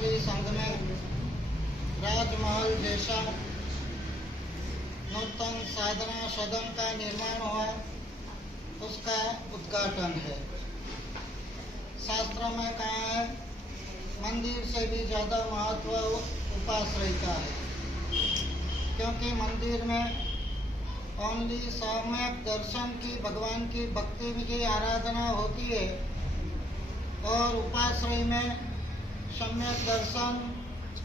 श्री संघ में राजमहल जैसा नूतन साधना सदन का निर्माण हुआ, उसका उद्घाटन है। शास्त्र में कहा है मंदिर से भी ज्यादा महत्व उपाश्रय का है, क्योंकि मंदिर में ओनली सम्यक दर्शन की, भगवान की भक्ति की आराधना होती है, और उपाश्रय में सम्यक दर्शन,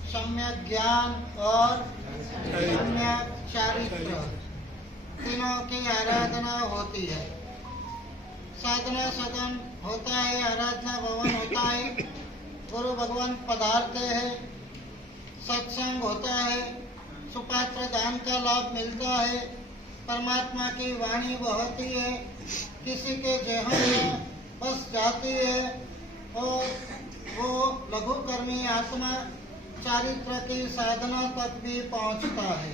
सम्यक ज्ञान और सम्यक चारित्र तीनों की आराधना होती है। साधना सदन होता है, आराधना भवन होता है, गुरु भगवान पधारते हैं, सत्संग होता है, सुपात्र दान का लाभ मिलता है, परमात्मा की वाणी बहती है, किसी के जेहन में बस जाती है और वो लघुकर्मी आत्मा चारित्र की साधना तक भी पहुंचता है।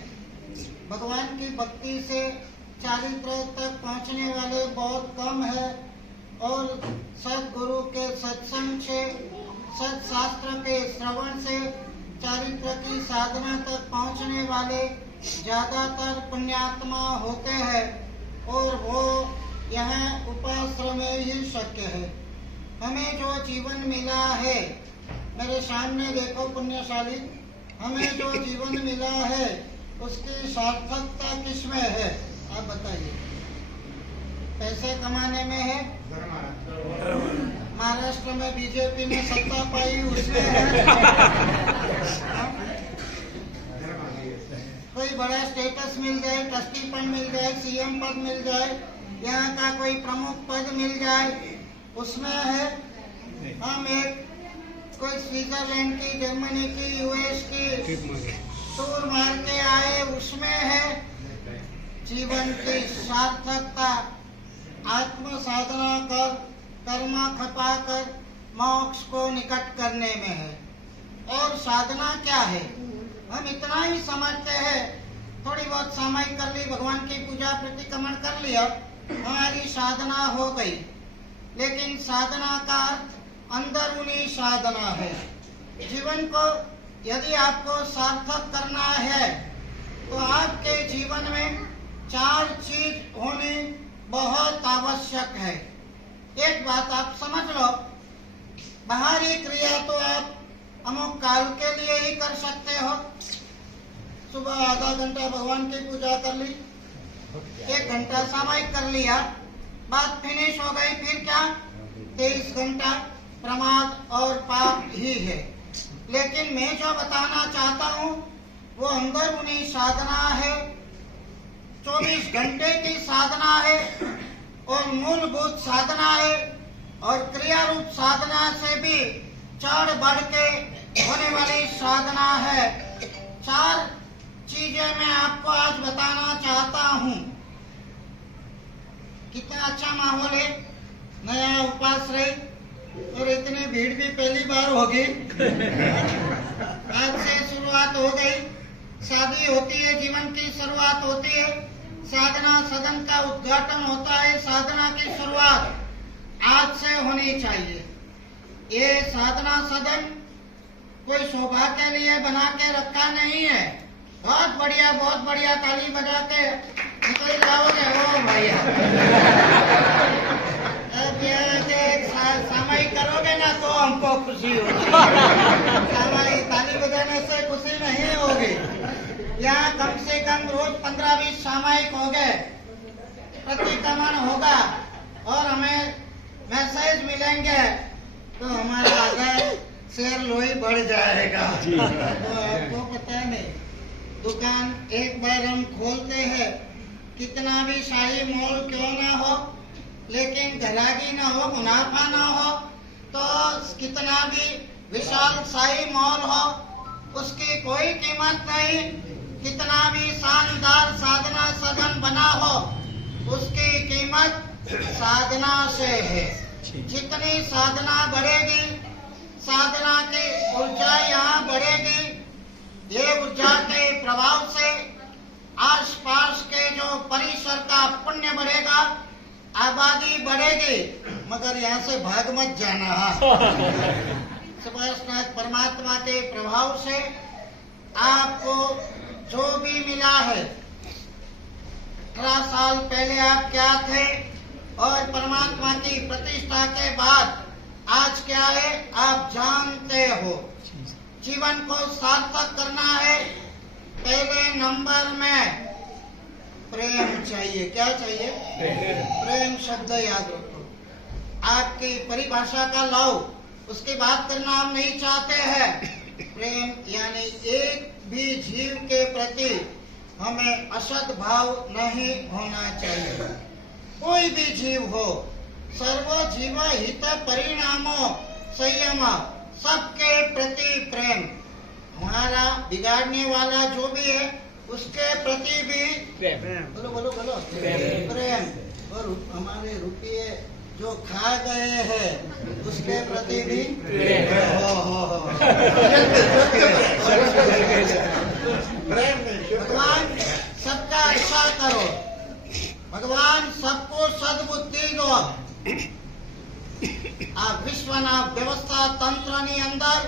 भगवान की भक्ति से चारित्र तक पहुंचने वाले बहुत कम है, और सदगुरु के सत्संग से, सत्शास्त्र के श्रवण से चारित्र की साधना तक पहुंचने वाले ज्यादातर पुण्यात्मा होते हैं, और वो यहाँ उपाश्रय में ही शक्य है। हमें जो जीवन मिला है, मेरे सामने देखो पुण्यशाली, हमें जो जीवन मिला है उसकी सार्थकता किसमें है? आप बताइए। पैसे कमाने में है? महाराष्ट्र में बीजेपी ने सत्ता पाई, उसमें है? कोई बड़ा स्टेटस मिल जाए, ट्रस्टी पद मिल जाए, सीएम पद मिल जाए, यहाँ का कोई प्रमुख पद मिल जाए, उसमें है? हम एक कोई स्विट्जरलैंड की, जर्मनी की, यूएस की टूर मार के आए, उसमें है? जीवन की सार्थकता आत्म साधना कर, कर्म खपा कर मोक्ष को निकट करने में है। और साधना क्या है? हम इतना ही समझते हैं, थोड़ी बहुत सामायिक कर ली, भगवान की पूजा प्रतिक्रमण कर लिया, हमारी साधना हो गई। लेकिन साधना का अर्थ अंदरूनी साधना है। जीवन को यदि आपको सार्थक करना है तो आपके जीवन में 4 चीज होनी बहुत आवश्यक है। एक बात आप समझ लो, बाहरी क्रिया तो आप अमुक काल के लिए ही कर सकते हो। सुबह आधा घंटा भगवान की पूजा कर ली, 1 घंटा सामायिक कर लिया, बात फिनिश हो गई, फिर क्या? 23 घंटा प्रमाद और पाप ही है। लेकिन मैं जो बताना चाहता हूँ वो अंदरूनी साधना है, 24 घंटे की साधना है, और मूलभूत साधना है, और क्रिया रूप साधना से भी चढ़ बढ़ के होने वाली साधना है। 4 चीजें मैं आपको आज बताना चाहता हूँ। कितना अच्छा माहौल है, नया उपाश्रय, और इतनी भीड़ भी पहली बार होगी। आज से शुरुआत हो गई, शादी होती है, जीवन की शुरुआत होती है, साधना सदन का उद्घाटन होता है, साधना की शुरुआत आज से होनी चाहिए। ये साधना सदन कोई शोभा के लिए बना के रखा नहीं है। बहुत बढ़िया ताली बजा के निकल जाओगे। ओ भैया, सामायिक करोगे ना तो हमको खुशी होगी। सामायिक ताली बजाने से खुशी नहीं होगी। यहाँ कम से कम रोज 15-20 सामायिक हो गए, प्रतिक्रमण होगा, और हमें मैसेज मिलेंगे, तो हमारा आधा शेयर लोही बढ़ जाएगा। तो आपको पता नहीं, दुकान एक बार हम खोलते हैं, कितना भी शाही मॉल क्यों ना हो, लेकिन घरागी ना हो, मुनाफा ना हो, तो कितना भी विशाल शाही मॉल हो, उसकी कोई कीमत नहीं। कितना भी शानदार साधना सदन बना हो, उसकी कीमत साधना से है। जितनी साधना बढ़ेगी, साधना की ऊर्जा यहाँ बढ़ेगी, ये ऊर्जा के प्रभाव से आसपास के जो परिसर का पुण्य बढ़ेगा, आबादी बढ़ेगी। मगर यहाँ से भाग मत जाना। समस्तनाथ परमात्मा के प्रभाव से आपको जो भी मिला है, 18 साल पहले आप क्या थे और परमात्मा की प्रतिष्ठा के बाद आज क्या है आप जानते हो। जीवन को सार्थक करना है, पहले नंबर में प्रेम चाहिए। क्या चाहिए? प्रेम शब्द याद रखो। आपकी परिभाषा का लाओ, उसकी बात करना हम नहीं चाहते हैं। प्रेम यानी एक भी जीव के प्रति हमें असद भाव नहीं होना चाहिए। कोई भी जीव हो, सर्व जीव हित परिणामो संयम, सबके प्रति प्रेम। हमारा बिगाड़ने वाला जो भी है उसके प्रति भी बोलो बोलो बोलो प्रेम। और हमारे रुपये जो खा गए हैं उसके प्रति भी भगवान सबका अच्छा करो, भगवान सबको सद्बुद्धि दो। આ વિશ્વના વ્યવસ્થા તંત્રની અંદર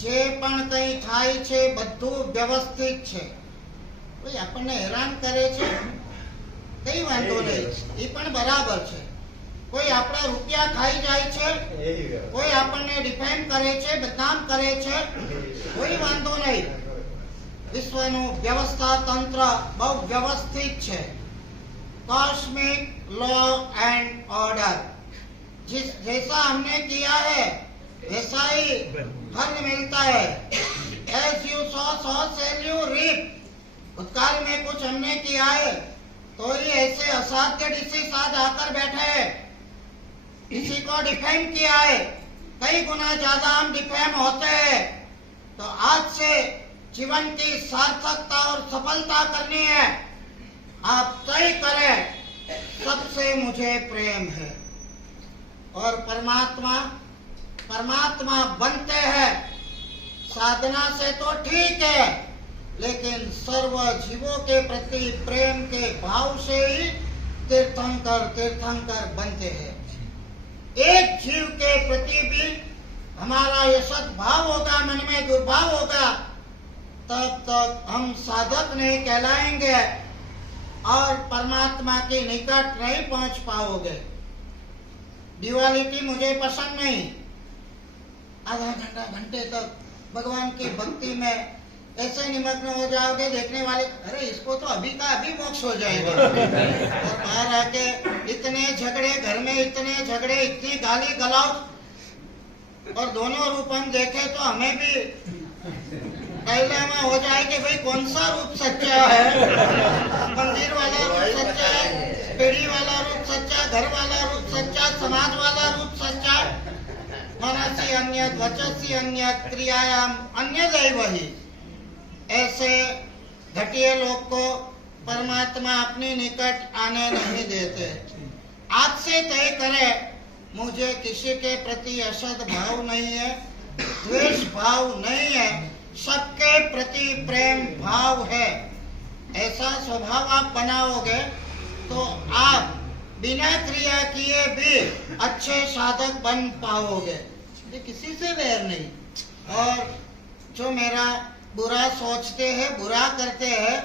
જે પણ કંઈ થાય છે બધું વ્યવસ્થિત છે। કોઈ આપણને હેરાન કરે છે કઈ વાંધો નહીં, એ પણ બરાબર છે। કોઈ આપણા રૂપિયા ખાઈ જાય છે, કોઈ આપણને ડિફેન્ડ કરે છે, બદનામ કરે છે, કોઈ વાંધો નહીં। વિશ્વનું વ્યવસ્થા તંત્ર બહુ વ્યવસ્થિત છે। कॉस्मिक लॉ एंड ऑर्डर, जिस जैसा हमने किया है वैसा ही फल मिलता है। As you sow, so shall you reap। भूतकाल में कुछ हमने किया है तो ही ऐसे असाध्य डिसीज आज आकर बैठे हैं। किसी को डिफेम किया है, कई गुना ज्यादा हम डिफेम होते हैं। तो आज से जीवन की सार्थकता और सफलता करनी है, आप तय करें सबसे मुझे प्रेम है। और परमात्मा परमात्मा बनते हैं साधना से तो ठीक है, लेकिन सर्व जीवों के प्रति प्रेम के भाव से ही तीर्थंकर बनते हैं। एक जीव के प्रति भी हमारा ये सद्भाव होगा, मन में दुर्भाव होगा, तब तक हम साधक नहीं कहलाएंगे और परमात्मा के निकट नहीं पहुंच पाओगे। ड्युअलिटी मुझे पसंद नहीं। आधा घंटा घंटे तक भगवान की भक्ति में ऐसे निमग्न हो जाओगे, देखने वाले अरे इसको तो अभी का अभी मोक्ष हो जाएगा। और बाहर आके इतने झगड़े, घर में इतने झगड़े, इतनी गाली गलौज, और दोनों रूप हम देखे तो हमें भी डायलेमा हो जाए कि भाई कौन सा रूप सच्चा है। मंदिर वाला रूप सच्चा है, पीढ़ी वाला रूप सच्चा, घर वाला रूप सच्चा, समाज वाला रूप सच्चा। मनसी अन्यत, वचसी अन्यत, क्रियायाम अन्य दैव ही। ऐसे घटिया लोग को परमात्मा अपने निकट आने नहीं देते। आज से तय करे मुझे किसी के प्रति असद भाव नहीं है, द्वेष भाव नहीं है, सबके प्रति प्रेम भाव है। ऐसा स्वभाव आप बनाओगे तो आप बिना क्रिया किए भी अच्छे साधक बन पाओगे। ये किसी से वैर नहीं। और जो मेरा बुरा सोचते हैं, बुरा करते हैं,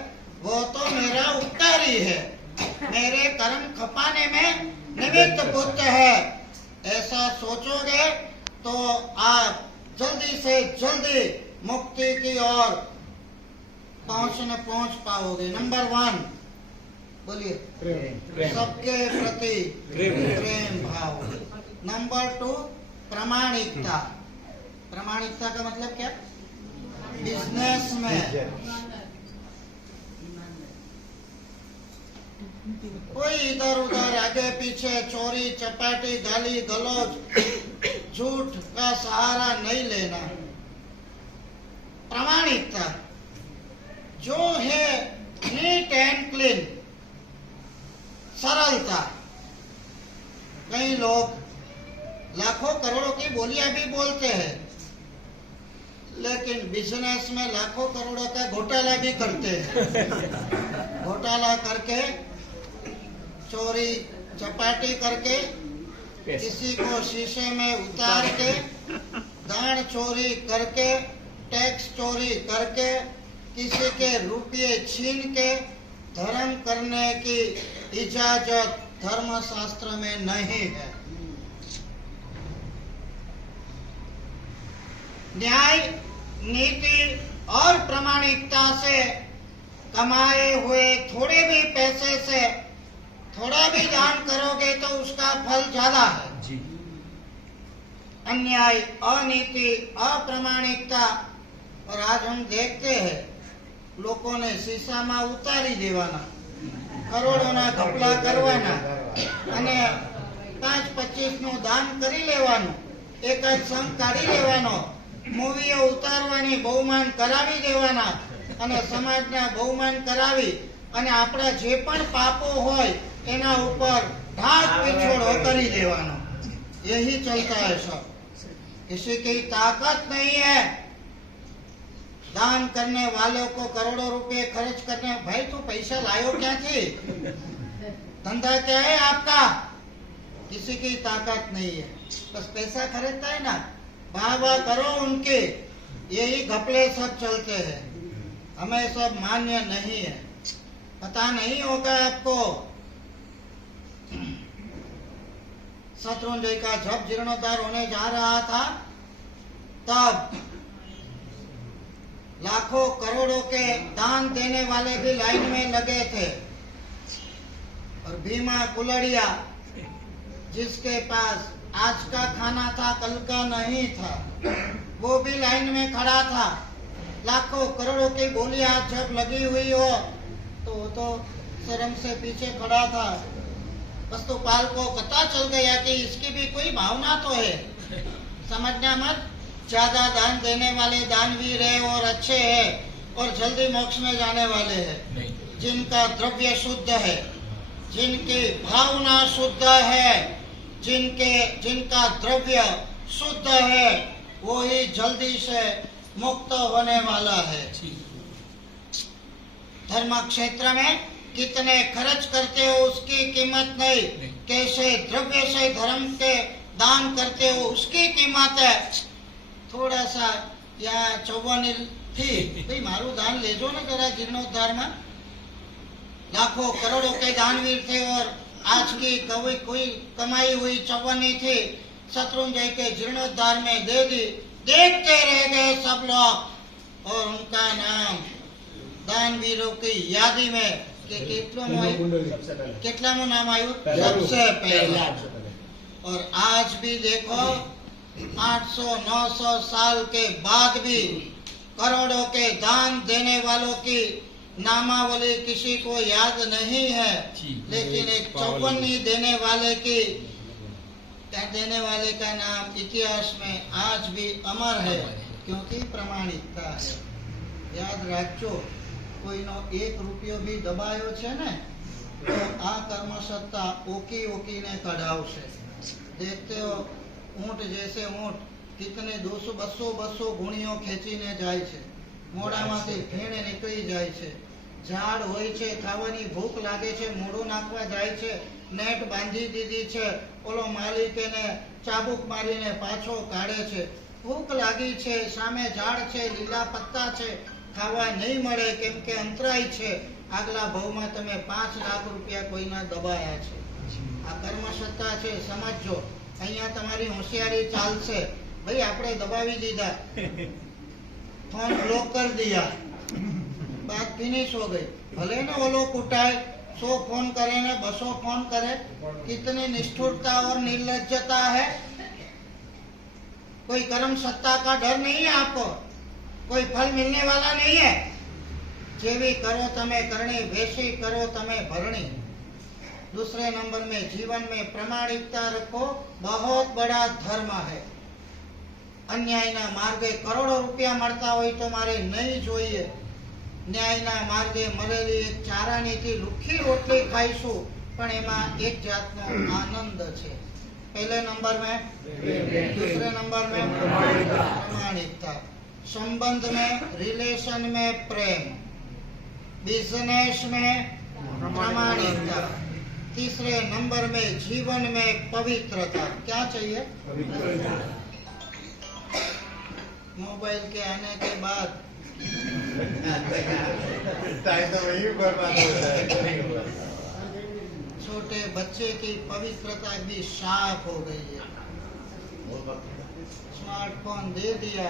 वो तो मेरा उपकारी है, मेरे कर्म खपाने में निमित्त बुद्ध है। ऐसा सोचोगे तो आप जल्दी से जल्दी मुक्ति की ओर पहुंच पाओगे। नंबर 1 बोलिए, सबके प्रति प्रेम भाव। नंबर 2 प्रामाणिकता। प्रामाणिकता का मतलब क्या? बिजनेस में कोई इधर उधर आगे पीछे चोरी चपाटी गाली गलौज झूठ का सहारा नहीं लेना। प्रामाणिकता जो है नीट एंड क्लीन, सरलता। कई लोग लाखों करोड़ों की बोलियां भी बोलते हैं, लेकिन बिजनेस में लाखों करोड़ों का घोटाला भी करते हैं। घोटाला करके, चोरी चपाटी करके, किसी को शीशे में उतार के दान चोरी करके, टैक्स चोरी करके, किसी के रुपये छीन के धर्म करने की इजाजत धर्म शास्त्र में नहीं है। न्याय, नीति और प्रामाणिकता से कमाए हुए थोड़े भी पैसे से थोड़ा भी दान करोगे तो उसका फल ज्यादा है। अन्याय, अनीति, अप्रामाणिकता, और आज हम देखते हैं लोगों ने शीशा में उतारी देवाना, करोड़ों घपला करवाना અને 5-25 નું દાન કરી લેવાનું, એક જ સંઘ કાઢી લેવાનો, મૂવીઓ ઉતારવાની, બહુમાન કરાવી દેવાના અને સમાજના બહુમાન કરાવી અને આપણા જે પણ પાપો હોય એના ઉપર ઢાક પીછોડો કરી દેવાનો। यही चलता है सब। किसी की ताकत नहीं है दान करने वालों को करोड़ों रुपए खर्च करने। भाई तू पैसा लायो क्या थी? धंधा क्या है आपका? किसी की ताकत नहीं है, बस पैसा खरीदता है ना, वाह वाह करो उनके, यही घपले सब चलते हैं। हमें सब मान्य नहीं है। पता नहीं होगा आपको, शत्रुंजय का जब जीर्णोद्धार होने जा रहा था तब लाखों करोड़ों के दान देने वाले भी लाइन में लगे थे, और भीमा कुलड़िया जिसके पास आज का खाना था कल का नहीं था, वो भी लाइन में खड़ा था। लाखों करोड़ों की गोलियां जब लगी हुई हो तो वो तो शर्म से पीछे खड़ा था। वस्तुपाल को पता चल गया कि इसकी भी कोई भावना तो है, समझना मत, ज्यादा दान देने वाले दानवीर है और अच्छे है और जल्दी मोक्ष में जाने वाले हैं। जिनका द्रव्य शुद्ध है, जिनकी भावना शुद्ध है, जिनका द्रव्य शुद्ध है, वो ही जल्दी से मुक्त होने वाला है। धर्म क्षेत्र में कितने खर्च करते हो उसकी कीमत नहीं, कैसे द्रव्य से धर्म के दान करते हो उसकी कीमत है। थोड़ा सा या 54 थी भाई मारू दान लेजो ने जरा जीर्णोद्धार में। लाखों करोड़ों के दानवीर थे और आज की कोई कमाई हुई 54 थी, शत्रुंजय के जीर्णोद्धार में दे दी। देखते रह गए सब लोग और उनका नाम दानवीरों की यादी में કેટલાનું નામ આવ્યું? सबसे पहला। और आज भी देखो 800-900 साल के बाद भी करोड़ों के दान देने वालों की नामावली किसी को याद नहीं है, लेकिन एक 54 देने वाले की देने वाले का नाम इतिहास में आज भी अमर है, क्योंकि प्रामाणिकता है। याद रखो, કોઈનો 1 રૂપિયો भी દબાયો છે ને તો આ કર્મસત્તા ઓકી ने કઢાવશે। देखते हो ऊंट जैसे ऊंट कितने 200-200 गुणियों ખેંચીને જાય છે, મોઢામાંથી ફેણ નીકળી જાય છે। ઝાડ હોય છે, ખાવાની ભૂખ લાગે છે, મોઢું નાખવા જાય છે, નેટ બાંધી દીધી છે, ઓલો માલિક એને ચાબુક મારીને પાછો કાઢે છે। ભૂખ લાગી છે, સામે ઝાડ છે, લીલા પત્તા છે, ખાવા નહીં મળે કેમ કે અંતરાય છે, આગલા ભાવમાં તમે 5 લાખ રૂપિયા કોઈના દબાયા છે। આ કર્મસત્તા છે, સમજો। અહીંયા તમારી હોશિયારી ચાલશે, ભાઈ આપણે દબાવી દીધા, फोन ब्लॉक कर दिया, बात फिनिश हो गई। भले ने वो लोग कुटाए, 100 फोन करे ने 200 फोन करे, कितनी निष्ठुरता और निर्लज्जता है। कोई कर्म सत्ता का डर नहीं है आपको, कोई फल मिलने वाला नहीं है। जेवी करो तमे करनी, वैसी करो तमे भरनी। दूसरे नंबर में जीवन में प्रामाणिकता रखो, बहुत बड़ा धर्म है। अन्यायना मार्गे करोड़ों रुपया मळता होय तो मारे नहीं जोईए। न्यायना मार्गे मरेली एक चारानीथी लुखी रोटली खाईशुं पण एमां एक जातनो आनंद छे। पहले नंबर में, दूसरे नंबर में प्रामाणिकता। संबंध में, रिलेशन में प्रेम, बिजनेस में प्रामाणिकता, तीसरे नंबर में जीवन में पवित्रता। क्या चाहिए? मोबाइल के आने के बाद टाइम तो वही बर्बाद होता है। छोटे बच्चे की पवित्रता भी साफ हो गई है। स्मार्टफोन दे दिया,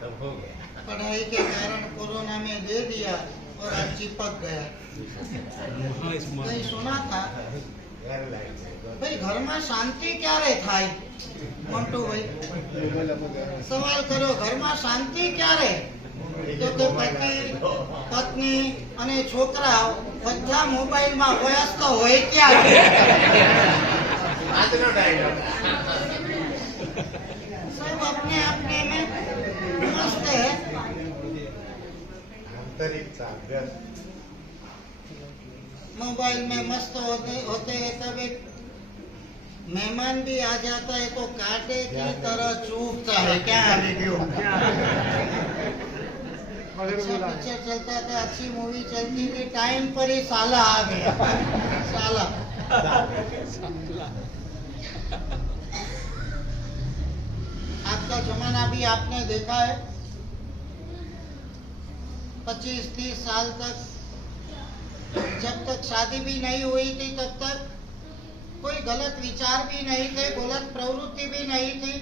तब हो गया। पढ़ाई के कारण कोरोना में दे दिया और आज चिपक गया। कहीं सुना था भाई घर में शांति क्यारे थाय? मंटू भाई सवाल करो, घर में शांति क्यारे? तो કે પતિ પત્ની અને છોકરાઓ બધા મોબાઈલ માં વ્યસ્ત હોય ત્યારે આજનો ડાયલોગ सब अपने अपने में मस्त है। आंतरिक अभ्यास मोबाइल में मस्त होते होते हैं तब एक मेहमान भी आ जाता है तो कांटे की तरह चूकता है। क्या अभी क्यों अच्छा पिक्चर चलता था, अच्छी मूवी चलती थी, टाइम पर ही साला आ गया। साला आपका जमाना भी आपने देखा है। 25-30 साल तक जब तक शादी भी नहीं हुई थी तब तक कोई गलत विचार भी नहीं थे, गलत प्रवृत्ति भी नहीं थी।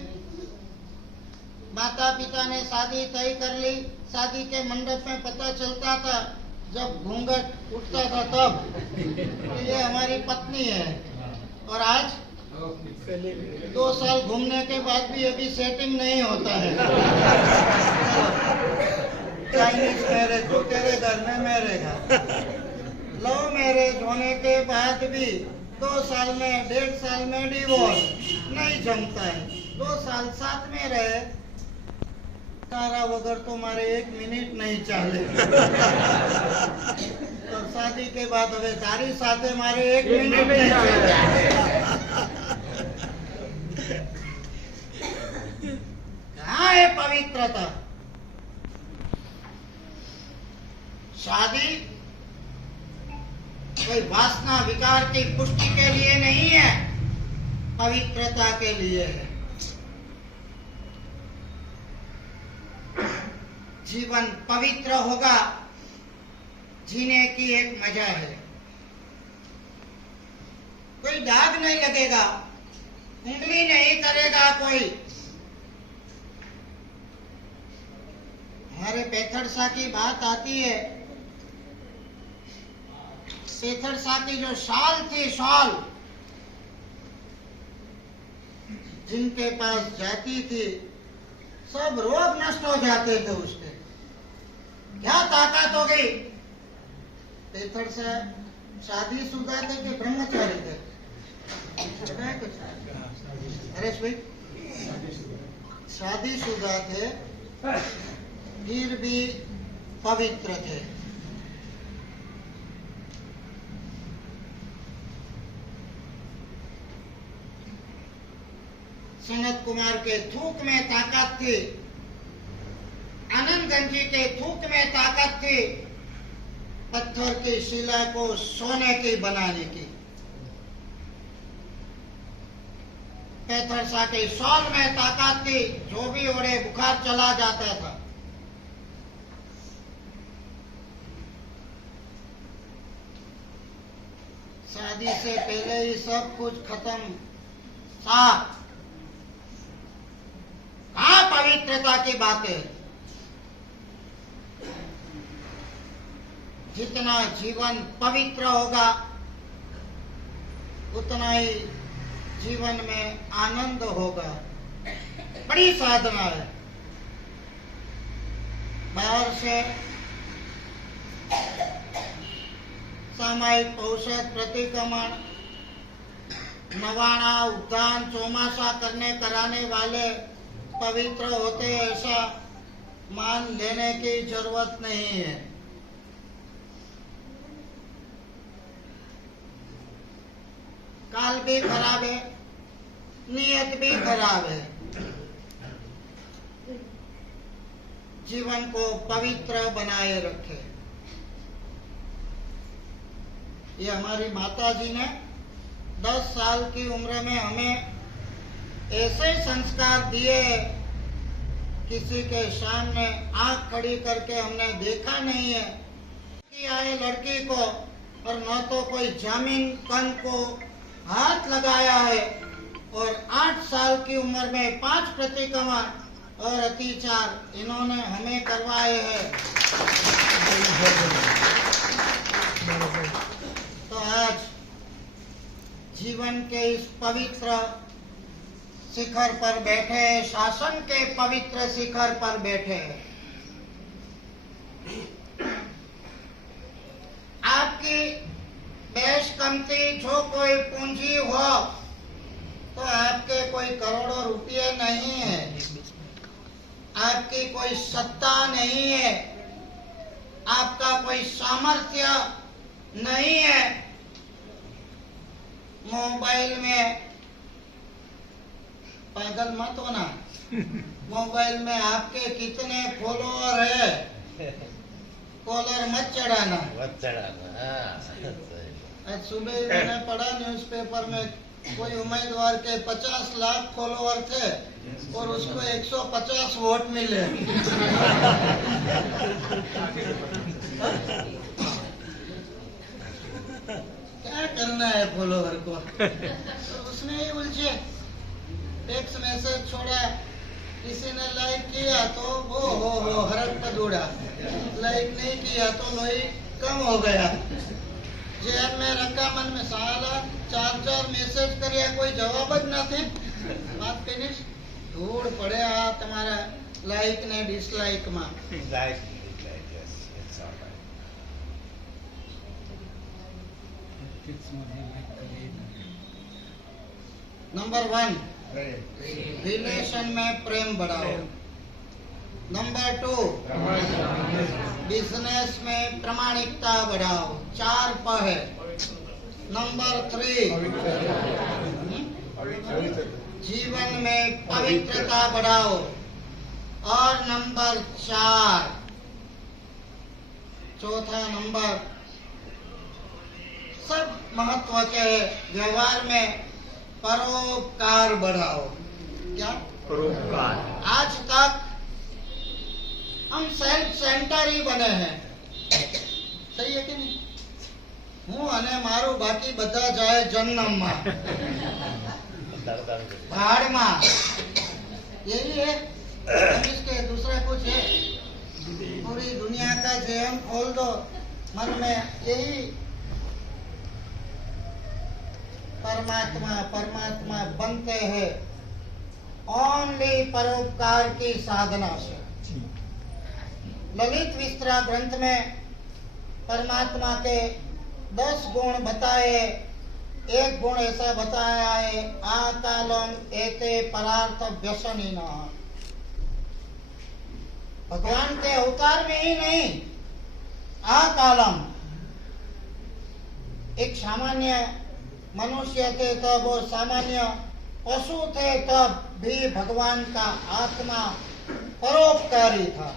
माता पिता ने शादी तय कर ली, शादी के मंडप में पता चलता था जब घूंघट उठता था तब ये हमारी पत्नी है। और आज 2 साल घूमने के बाद भी अभी सेटिंग नहीं होता है। चाइनीज मैरिज तो तेरे घर में मेरे घर, लव मैरिज होने के बाद भी 2 साल में 1.5 साल में डिवोर्स नहीं जमता है। 2 साल साथ में रहे, तारा वगर तो मारे 1 मिनट नहीं चाले। तो शादी के बाद હવે તારી સાથે મારે 1 મિનિટ नहीं ચાલે। कहाँ है पवित्रता? शादी कोई वासना विकार की पुष्टि के लिए नहीं है, पवित्रता के लिए है। जीवन पवित्र होगा, जीने की एक मजा है। कोई दाग नहीं लगेगा, उंगली नहीं करेगा कोई। हमारे पेथड़सा की बात आती है, पेथड़सा की जो शाल थी, शाल जिनके पास जाती थी सब रोग नष्ट हो जाते थे उसके। क्या ताकत हो गई? पेथड़सा शादीशुदा थे कि ब्रह्मचारी थे? हरेश भाई शादीशुदा थे, फिर भी पवित्र थे। सनत कुमार के थूक में ताकत थी, आनंद गंज जी के थूक में ताकत थी, पत्थर की शिला को सोने की बनाने की। पेथड़सा के शॉल में ताकत थी, जो भी ओढ़े बुखार चला जाता था। शादी से पहले ही सब कुछ खत्म था। कहाँ पवित्रता की बातें? जितना जीवन पवित्र होगा उतना ही जीवन में आनंद होगा। बड़ी साधना है। बाहर से सामायिक औषध प्रतिक्रमण, नवाना, उद्यान, चौमासा करने कराने वाले पवित्र होते, ऐसा मान लेने की जरूरत नहीं है। काल भी खराब है, नियत भी खराब है। जीवन को पवित्र बनाए रखे। ये हमारी माता जी ने 10 साल की उम्र में हमें ऐसे संस्कार दिए किसी के सामने आंख खड़ी करके हमने देखा नहीं है कि आए लड़की को, और न तो कोई जमीन कन को हाथ लगाया है, और 8 साल की उम्र में 5 प्रतिक्रमण और अत्याचार इन्होंने हमें करवाए हैं। तो आज जीवन के इस पवित्र शिखर पर बैठे, शासन के पवित्र शिखर पर बैठे, आपकी बेशकमती जो कोई पूंजी हो, तो आपके कोई करोड़ों रुपये नहीं है, आपकी कोई सत्ता नहीं है, आपका कोई सामर्थ्य नहीं है। मोबाइल में पागल मत होना, मोबाइल में आपके कितने फॉलोअर है, कॉलर मत चढ़ाना। आज सुबह ही मैंने पढ़ा न्यूज़पेपर में, कोई उम्मीदवार के 50 लाख फॉलोअर थे और उसको 150 वोट मिले। क्या करना है फॉलोअर को? तो उसने ही उलझे, टेक्स्ट मैसेज छोड़ा, किसी ने लाइक किया तो हो हरक का दौड़ा, लाइक नहीं किया तो लोही कम हो गया। जेल में रखा, मन में साला 4 मैसेज કર્યા, कोई जवाब જ નથી, बात फिनिश। धूड़ पड़े आ तुम्हारा लाइक ने डिसलाइक में। नंबर 1, रिलेशन में प्रेम बढ़ाओ। नंबर 2, बिजनेस में प्रामाणिकता बढ़ाओ। 4 प है। नंबर 3, जीवन में पवित्रता बढ़ाओ। और नंबर 4, चौथा नंबर, सब महत्व के व्यवहार में परोपकार बढ़ाओ। क्या परोपकार? आज तक हम सेल्फ सेंटर ही बने हैं, सही है कि नहीं? હું અને મારું બાકી બધા જાય જન્મમાં, भाड़માં। यही है, इसके दूसरा कुछ है? पूरी दुनिया का जहन खोल दो, मन में यही परमात्मा परमात्मा बनते हैं ओनली परोपकार की साधना से। ललित विस्तरा ग्रंथ में परमात्मा के 10 गुण बताए, एक गुण ऐसा बताया है, आकालम एते परार्थ व्यसनिनः। भगवान के अवतार में ही नहीं, आकालम, एक सामान्य मनुष्य थे तब और सामान्य पशु थे तब भी भगवान का आत्मा परोपकारी था।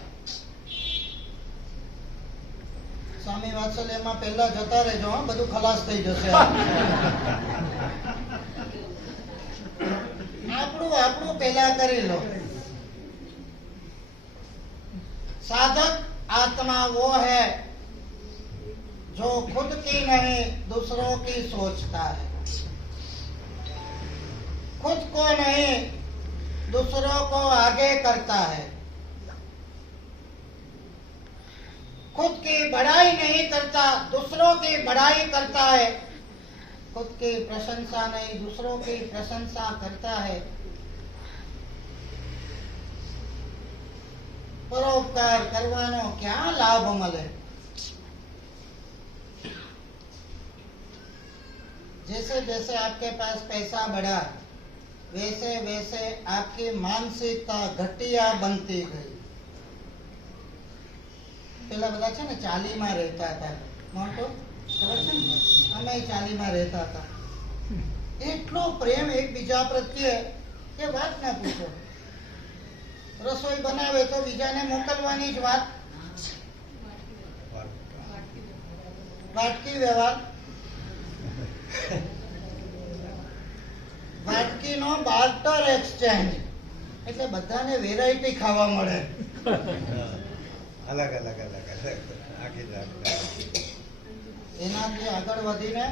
स्वामी वात्सल्य में पहला जता रहेजो, બધું ખલાસ થઈ જશે। આપણું पहला કરી लो। साधक आत्मा वो है जो खुद की नहीं दूसरों की सोचता है, खुद को नहीं दूसरों को आगे करता है, खुद की बड़ाई नहीं करता दूसरों की बड़ाई करता है, खुद की प्रशंसा नहीं दूसरों की प्रशंसा करता है। परोपकार करवानो क्या लाभ मले? जैसे जैसे आपके पास पैसा बढ़ा वैसे वैसे आपकी मानसिकता घटिया बनती गई। પેલા બધા છે ને ચાલીમાં રહેતા હતા, મોટો ખબર છે ને, અમે ચાલીમાં રહેતા હતા। એટલો પ્રેમ એકબીજા પ્રત્યે કે વાત ના પૂછો। રસોઈ બનાવે તો બીજાને મોકલવાની જ વાત, વાટકી વ્યવહાર, વાટકીનો બાર્ટર એક્સચેન્જ। એટલે બધાને વેરાયટી ખાવા મળે. अलग अलग अलग अलग आगे जाते એનાથી આગળ વધીને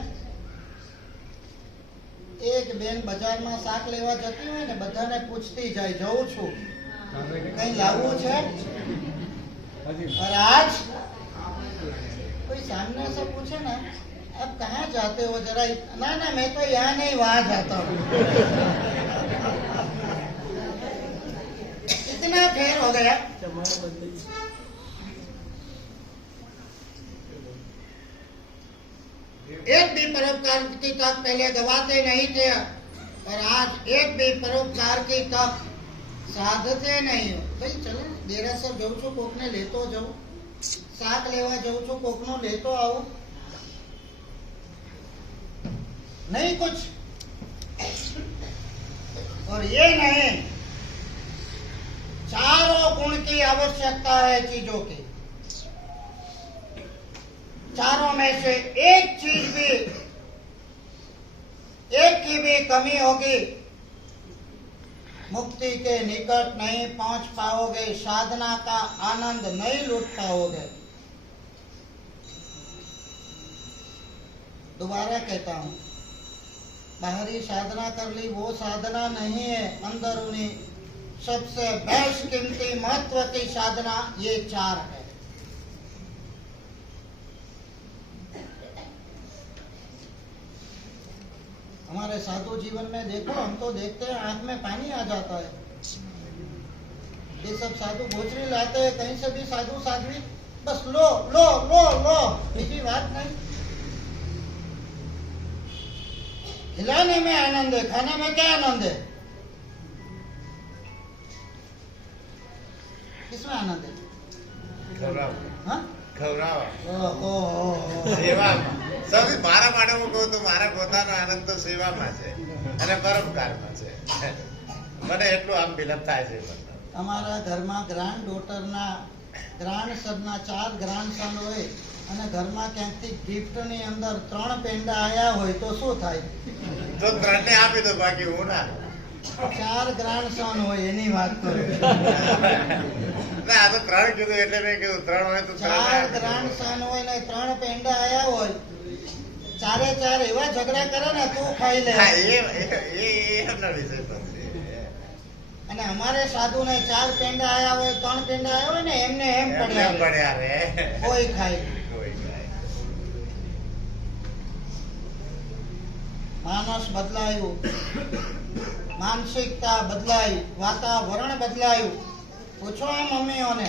એક બેન બજારમાં શાક લેવા જતી હોય ને બધાને પૂછતી જાય, જઉં છું, કઈ લાવવું છે? और आज कोई सामने से पूछे ना, अब कहाँ जाते हो, जरा ना ना मैं तो यहाँ नहीं वहाँ जाता हूँ. इतना फेर हो गया. एक भी परोपकार की तक पहले गवाते नहीं थे और आज एक भी परोपकार की तक साधते नहीं हो. भाई चलो देरासर जाऊं છું, કોકને લેતો જાઉં, શાક લેવા જાઉં છું, કોકનો લેતો આવું, नहीं कुछ. और ये नहीं, चारों गुण की आवश्यकता है चीजों की. चारों में से एक चीज भी, एक की भी कमी होगी, मुक्ति के निकट नहीं पहुंच पाओगे, साधना का आनंद नहीं लूट पाओगे. दोबारा कहता हूं, बाहरी साधना कर ली वो साधना नहीं है, अंदरूनी सबसे बेस्ट कीमती महत्व की साधना ये चार है. हमारे साधु जीवन में देखो, हम तो देखते हैं आंख में पानी आ जाता है. ये सब साधु भोजरी लाते हैं, कहीं से भी साधु साध्वी, बस लो लो लो लो, बीजी बात नहीं. खिलाने में आनंद है, खाने में क्या आनंद है? किसमें आनंद है? हाँ? સેવામાં સૌથી મારા માટે હું કહું તો મારા પોતાનો આનંદ તો સેવામાં છે અને પરોપકારમાં છે. મને એટલું આમ બિલપ થાય છે. અમારા ઘરમાં ગ્રાન્ડ ડોટરના ગ્રાન્ડ સનના 4 ગ્રાન્ડ સન હોય અને ઘરમાં ક્યાંકથી ગિફ્ટની અંદર 3 પેંડા આયા હોય તો શું થાય? તો ત્રણને આપી દો, બાકી હું ના. 4 ગ્રાન્ડ સન હોય એની વાત કરું. ના, આ તો 3 કીધું એટલે મેં કીધું 3 હોય તો 4 ગ્રાન્ડ સન હોય ને 3 પેંડા આયા હોય, ચારે ચાર એવા ઝઘડા કરે ને તું ખાઈ લે. એમના વિષય પર છે. અને અમારે સાધુ ને 4 પેંડા આયા હોય, 3 પેંડા આયા હોય ને એમને એમ પડ્યા રે, કોઈ ખાય. માનસ બદલાયું, માનસિકતા બદલાઈ, વાતાવરણ બદલાયું. પૂછો આ મમ્મીઓને,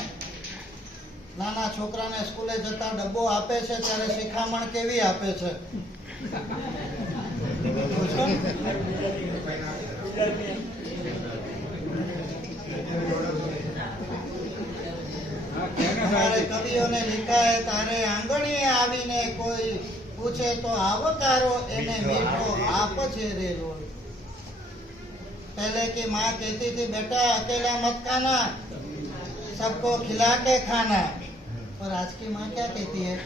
નાના છોકરાને સ્કૂલે જતા ડબ્બો આપે છે ત્યારે શિખામણ કેવી આપે છે? પૂછો. हमारे कवियों ने लिखा है, तारे आंगणी आवीने कोई पूछे तो आवकारो एने मीठो आप छेरे रोल. पहले की माँ कहती थी बेटा अकेला मत खाना, सबको खिला के खाना. और आज की माँ क्या कहती है?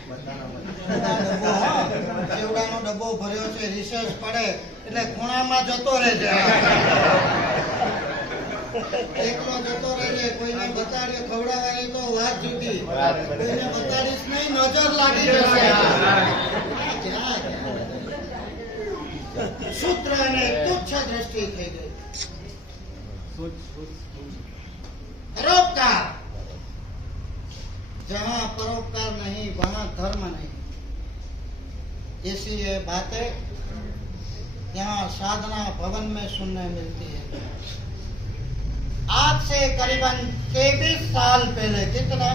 સેવડાનો ડબ્બો ભર્યો છે, રિસર્ચ પડે એટલે ખૂણામાં જતો રહેજે, એકલો જતો રહેજે, કોઈને બતાડે ખવડાવવાની તો વાત જુદી, કોઈને બતાડીશ નહીં નજર લાગી જશે. શુદ્ર અને તુચ્છ દ્રષ્ટિ થઈ ગઈ. परोपकार, जहाँ परोपकार नहीं वहाँ धर्म नहीं. ऐसी ये बातें यहाँ साधना भवन में सुनने मिलती है. आज से करीबन 23 साल पहले, कितना?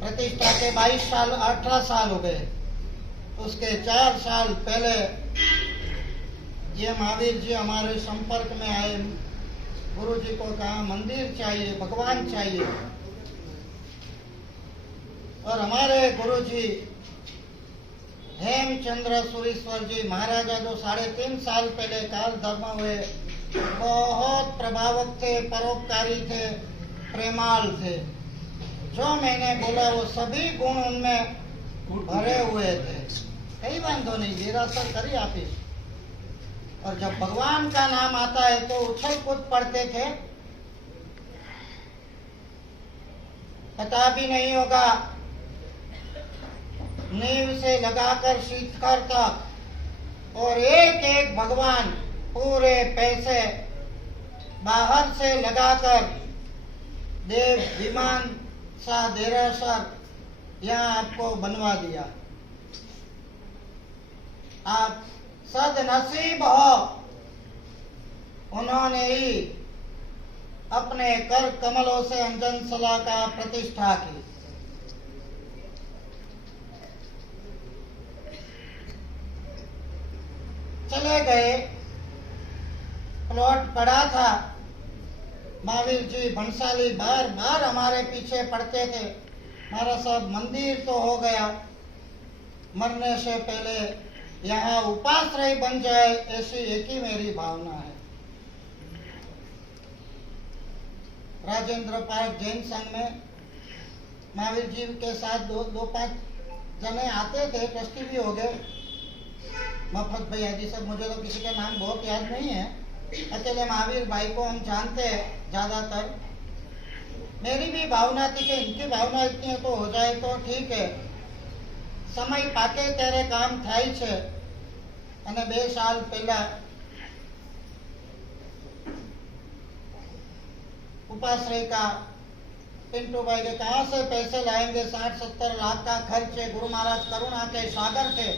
प्रतिष्ठा के 22 साल 18 साल हो गए. उसके 4 साल पहले ये महावीर जी हमारे संपर्क में आए. गुरु जी को कहा मंदिर चाहिए, भगवान चाहिए. और हमारे गुरु जी हेमचंद्र सुरेश्वर जी महाराजा जो 3.5 साल पहले काल धर्म हुए, बहुत प्रभावक थे, परोपकारी थे, प्रेमाल थे. जो मैंने बोला वो सभी गुण उनमें भरे हुए थे. कई बांधो नहीं, देरासर करी आपीश. और जब भगवान का नाम आता है तो उछल कूद पड़ते थे। पता भी नहीं होगा, नींव से लगाकर शीतकर तक, और एक एक भगवान पूरे पैसे बाहर से लगाकर देव विमान सा देरासर यहाँ आपको बनवा दिया। आप सदनसीब हो, उन्होंने ही अपने कर कमलों से अंजन सला का प्रतिष्ठा की। चले गए, प्लॉट पड़ा था। महावीर जी भंसाली बार बार हमारे पीछे पड़ते थे, हमारा सब मंदिर तो हो गया, मरने से पहले यहाँ उपाश्रय बन जाए, ऐसी एक ही मेरी भावना है। राजेंद्र पार्क जैन संघ में महावीर जी के साथ दो पांच जने आते थे, ट्रस्टी भी हो गए, मफत भैया जी सब, मुझे तो किसी का नाम बहुत याद नहीं है। अकेले महावीर भाई को हम जानते हैं ज्यादातर। मेरी भी भावना थी कि इनकी भावना इतनी है तो हो जाए तो ठीक है, समय पाके तेरे काम થાય છે। અને 2 साल पहला उपाश्रय का पिंटू भाई के कहां से पैसे लाएंगे, 60-70 लाख का खर्च है। गुरु महाराज करुणा के सागर थे।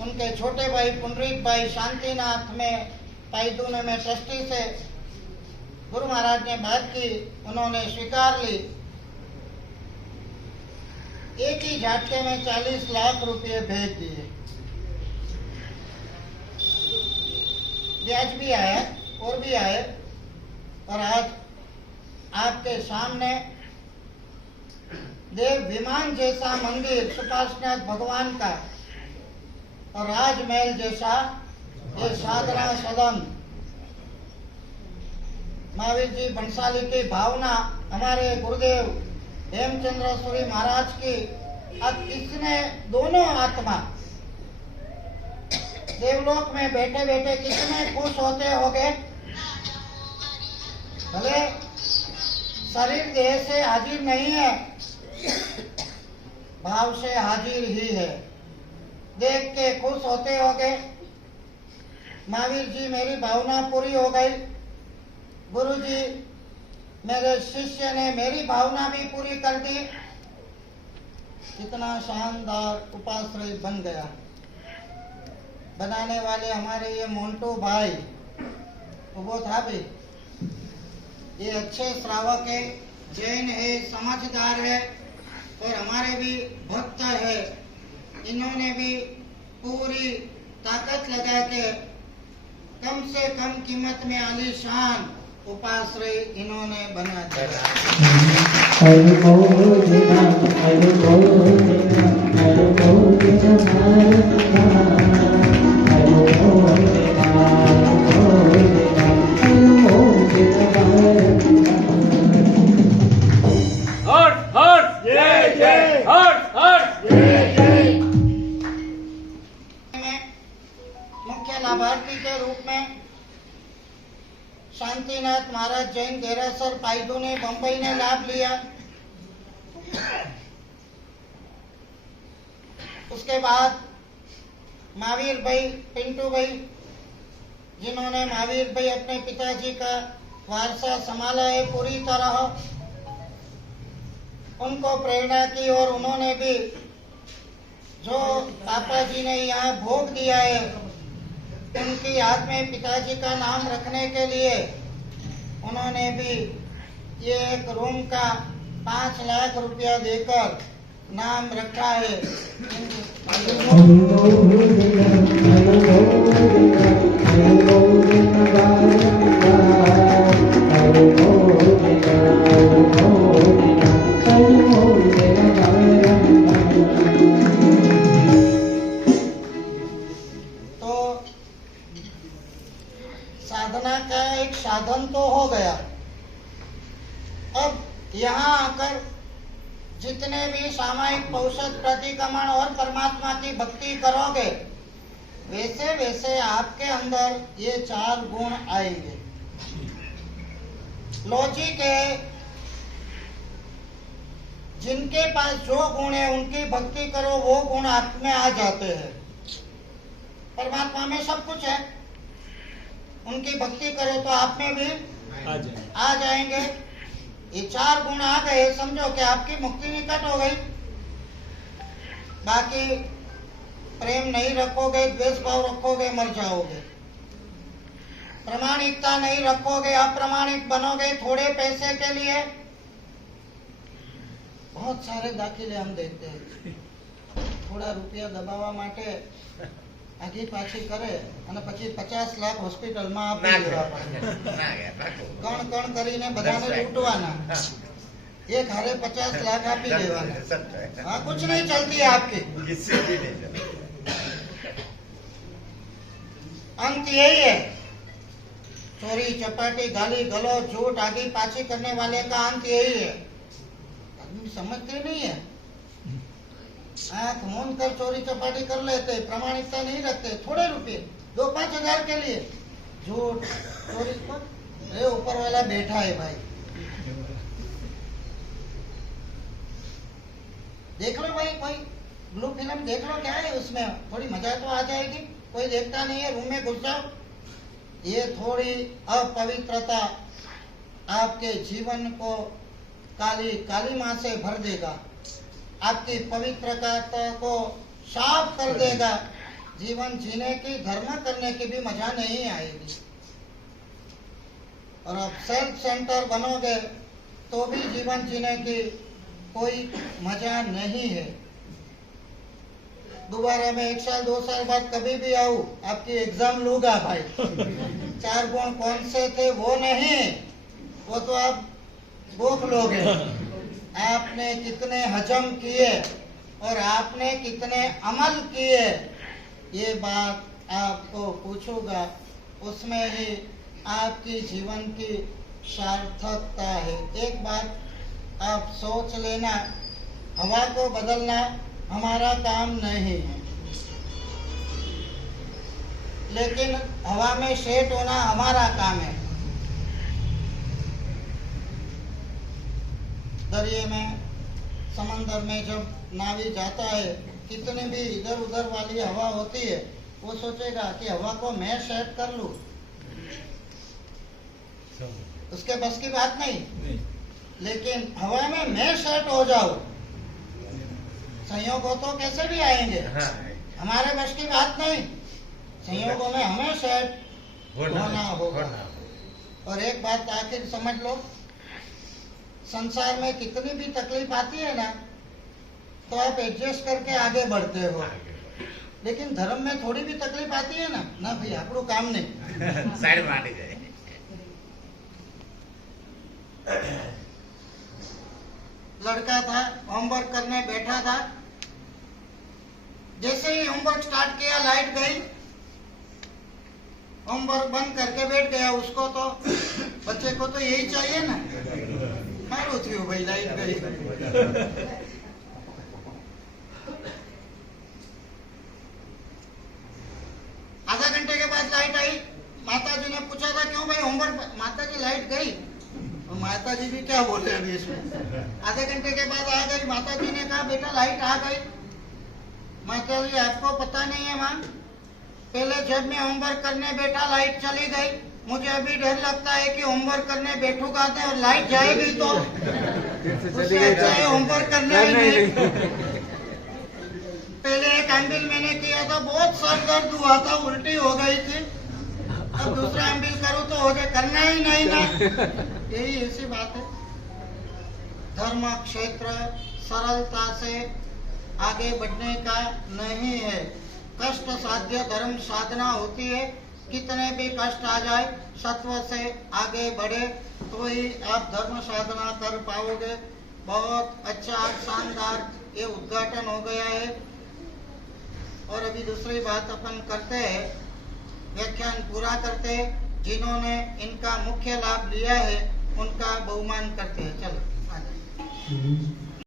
उनके छोटे भाई पुंडरीक भाई शांतिनाथ में पाईदूने में ट्रस्टी से गुरु महाराज ने बात की, उन्होंने स्वीकार ली। एक ही झटके में 40 लाख रुपए भेज दिए। ब्याज भी आया और भी आए, और आज आपके सामने देव विमान जैसा मंदिर सुपार्श्वनाथ भगवान का और राजमहल जैसा ये साधना सदन, महावीर जी बंसाली की भावना, हमारे गुरुदेव हेमचंद्र सूरी महाराज की, अब इसने दोनों आत्मा देवलोक में बैठे बैठे कितने खुश होते होंगे। भले शरीर देह से हाजिर नहीं है, भाव से हाजिर ही है, देख के खुश होते होंगे। महावीर जी मेरी भावना पूरी हो गई, गुरु जी मेरे शिष्य ने मेरी भावना भी पूरी कर दी। कितना शानदार उपाश्रय बन गया। बनाने वाले हमारे ये मोन्टू भाई, वो था भी, ये अच्छे श्रावक है, जैन है, समझदार है और हमारे भी भक्त है। इन्होंने भी पूरी ताकत लगा के कम से कम कीमत में आलीशान उपाश्रय इन्होंने बना दिया। मुख्य लाभार्थी के रूप में शांतिनाथ महाराज जैन देरासर पाईदू ने बंबई ने लाभ लिया। उसके बाद महावीर भाई पिंटू भाई, जिन्होंने महावीर भाई अपने पिताजी का वारसा संभाला है पूरी तरह, उनको प्रेरणा की और उन्होंने भी जो पापा जी ने यहाँ भोग दिया है, उनकी याद में पिताजी का नाम रखने के लिए उन्होंने भी ये एक रूम का 5 लाख रुपया देकर नाम रखा है। साधना का एक साधन तो हो गया। अब यहाँ आकर जितने भी सामायिक औषध प्रतिक्रमण और परमात्मा की भक्ति करोगे, वैसे वैसे आपके अंदर ये 4 गुण आएंगे। लॉजिक है, जिनके पास जो गुण है उनकी भक्ति करो, वो गुण आप में आ जाते हैं। परमात्मा में सब कुछ है, उनकी भक्ति करो तो आप में भी आ जाएंगे। ये 4 गुण आ गए, समझो कि आपकी मुक्ति निकट हो गई। बाकी प्रेम नहीं रखोगे, द्वेष भाव रखोगे, मर जाओगे। प्रामाणिकता नहीं रखोगे, अप्रामाणिक बनोगे थोड़े पैसे के लिए। बहुत सारे दाखिले हम देखते हैं, थोड़ा रुपया दबावવા માટે આઘી પાછી કરે અને પછી 50 લાખ હોસ્પિટલમાં આપી દેવા પડે। કણ કણ કરીને બધાને લૂંટવાના, एक हारे 50 लाख आप ही देवाना। हाँ, कुछ नहीं चलती है आपकी, किसी भी नहीं चलती। अंत यही है, चोरी चपाटी गाली गलौज झूठ आगे पाछी करने वाले का अंत यही है। आदमी समझते नहीं है, आंख मूंद कर चोरी चपाटी कर लेते, प्रामाणिकता नहीं रखते, थोड़े रुपए 2-5 हजार के लिए झूठ चोरी को। ये ऊपर वाला बैठा है भाई, देख लो भाई, कोई ब्लू फिल्म देख लो, क्या है उसमें, थोड़ी मजा तो आ जाएगी। कोई देखता नहीं है, रूम में घुस जाओ। ये थोड़ी अपवित्रता आपके जीवन को काली काली मां से भर देगा, आपकी पवित्रता को साफ कर देगा। जीवन जीने की, धर्म करने की भी मजा नहीं आएगी। और आप सेल्फ सेंटर बनोगे तो भी जीवन जीने की कोई मजा नहीं है। दोबारा मैं 1 साल 2 साल बाद कभी भी आऊं, आपकी एग्जाम लूंगा भाई। 4 गुण कौन से थे वो नहीं, वो तो आप भोग लोगे। आपने कितने हजम किए और आपने कितने अमल किए, ये बात आपको पूछूंगा, उसमें ही आपकी जीवन की सार्थकता है। एक बात आप सोच लेना, हवा को बदलना हमारा काम नहीं है, लेकिन हवा में सेट होना हमारा काम है। दरिया में, समंदर में जब नावी जाता है, कितनी भी इधर उधर वाली हवा होती है, वो सोचेगा कि हवा को मैं सेट कर लूं, उसके बस की बात नहीं। लेकिन हवा में मैं सेट हो जाऊं, संयोगों तो कैसे भी आएंगे, हमारे बस की बात नहीं। संयोगों में हमें सेट होना होगा। और एक बात आखिर समझ लो, संसार में कितनी भी तकलीफ आती है ना, तो आप एडजस्ट करके आगे बढ़ते हो। लेकिन धर्म में थोड़ी भी तकलीफ आती है ना भाई આપણું काम नहीं, साइड में आनी जाए। लड़का था, होमवर्क करने बैठा था, जैसे ही होमवर्क स्टार्ट किया लाइट गई, होमवर्क बंद करके बैठ गया। उसको तो, बच्चे को तो यही चाहिए ना, मारू थी भाई, लाइट गई। आधा घंटे के बाद लाइट आई, माताजी ने पूछा था क्यों भाई होमवर्क, माताजी लाइट गई। माताजी भी क्या बोले अभी इसमें। आधे घंटे के बाद आ गई, माताजी ने कहा बेटा लाइट आ गई। माताजी आपको पता नहीं है मां, पहले जब मैं होमवर्क करने बैठा लाइट चली गई, मुझे अभी डर लगता है कि होमवर्क करने बैठूंगा तो और लाइट जाएगी तो उससे अच्छा है होमवर्क करने ही नहीं। पहले एक एम्बिल मैंने किया था, बहुत सर दर्द हुआ था, उल्टी हो गई थी। अब दूसरा एम्बिल करूँ तो हो जाए, करना ही नहीं ना। यही ऐसी बात है। धर्म क्षेत्र सरलता से आगे बढ़ने का नहीं है, कष्ट साध्य धर्म साधना होती है। कितने भी कष्ट आ जाए, सत्व से आगे बढ़े तो ही आप धर्म साधना कर पाओगे। बहुत अच्छा शानदार ये उद्घाटन हो गया है। और अभी दूसरी बात अपन करते हैं, व्याख्यान पूरा करते हैं। जिन्होंने इनका मुख्य लाभ लिया है उनका बहुमान करते हैं। चलो आ जाए।